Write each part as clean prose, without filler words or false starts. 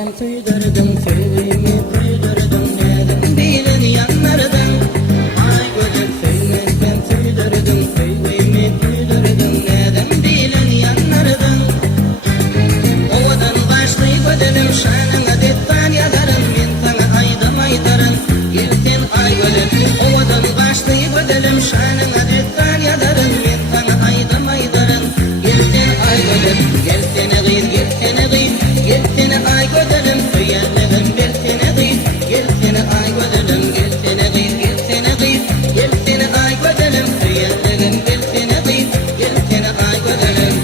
Sevmekten tüydürdüm, tüydüğümü tüydürdüm dedim dilin yanlardan. Ay gülüm sevmekten tüydürdüm, tüydüğümü tüydürdüm dedim dilin yanlardan. Ovadan başlayıp ödedim şanına dettan yadarım, men sana aydım aydarım gelsin ay gülüm. Ovadan başlayıp ödedim şanına dettan yadarım, men sana aydım aydarım gelsin ay gülüm. Gelsene gıyır, gelsene gıyır, gelsene ay gülüm, tüyerlerim gelsene gıyır, gelsene ay gülüm, gelsene gıyır, gelsene gıyır, gelsene ay gülüm, tüyerlerim gelsene gıyır, gelsene ay gülüm.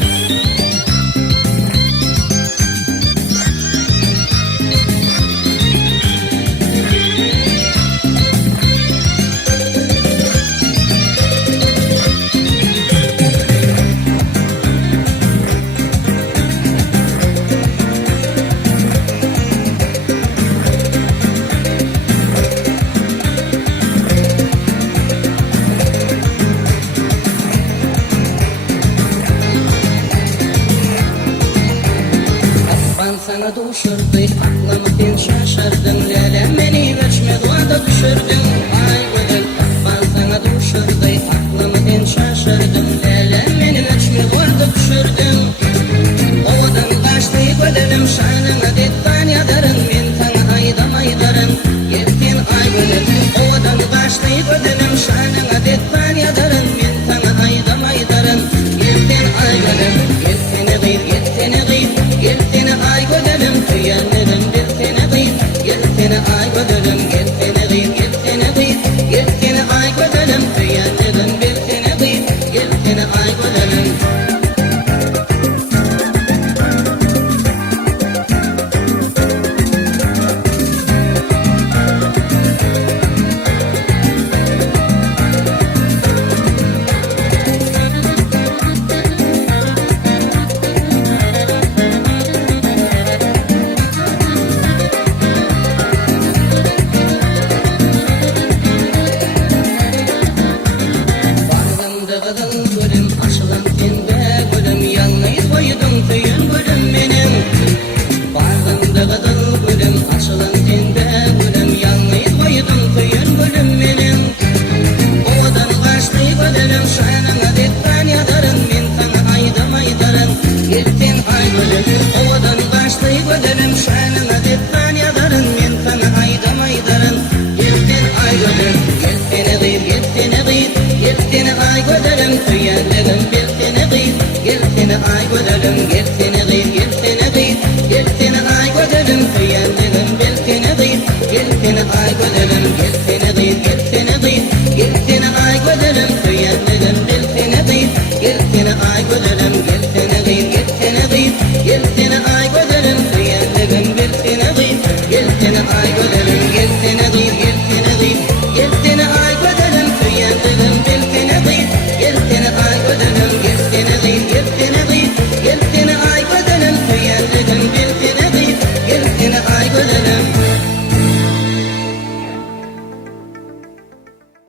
Sana düşürdü aklımı sen şaşırdın, lelem beni verşme duada düşürdün ay gülüm. Ben sana düşürdü aklımı sen şaşırdın, lelem beni verşme duada düşürdün. Ovadan kaçtı gülüm şanına dettan yadarın, men sana aydım aydarın gelsin ay gülüm. Ovadan kaçtı gülüm şanına dettan yadarın, men sana aydım aydarın gelsin ay gülüm. Gelsene gıyır, gelsene gıyır, gelsene ay gülüm, tüyerlerim gelsene gıyır, gelsene ay gülüm, gelsene gıyır, gelsene gıyır, gelsene ay gülüm, tüyerlerim gelsene gıyır, gelsene ay gülüm. Gülüm aşılan sende gülüm, yalnız koydum tüyün gülüm benim. Bağrımda kadın gülüm aşılan sende gülüm, yalnız koydum tüyün gülüm benim. Ovadan kaçtı gülüm şanına dettan yadarın, men sana aydım aydarın gelsin ay gülüm. Ovadan kaçtı gülüm şanına dettan yadarın, men sana aydım aydarın gelsin ay gülüm. Gelsene gıyır, gelsene gıyır, gelsene ay gülüm, tüyerlerim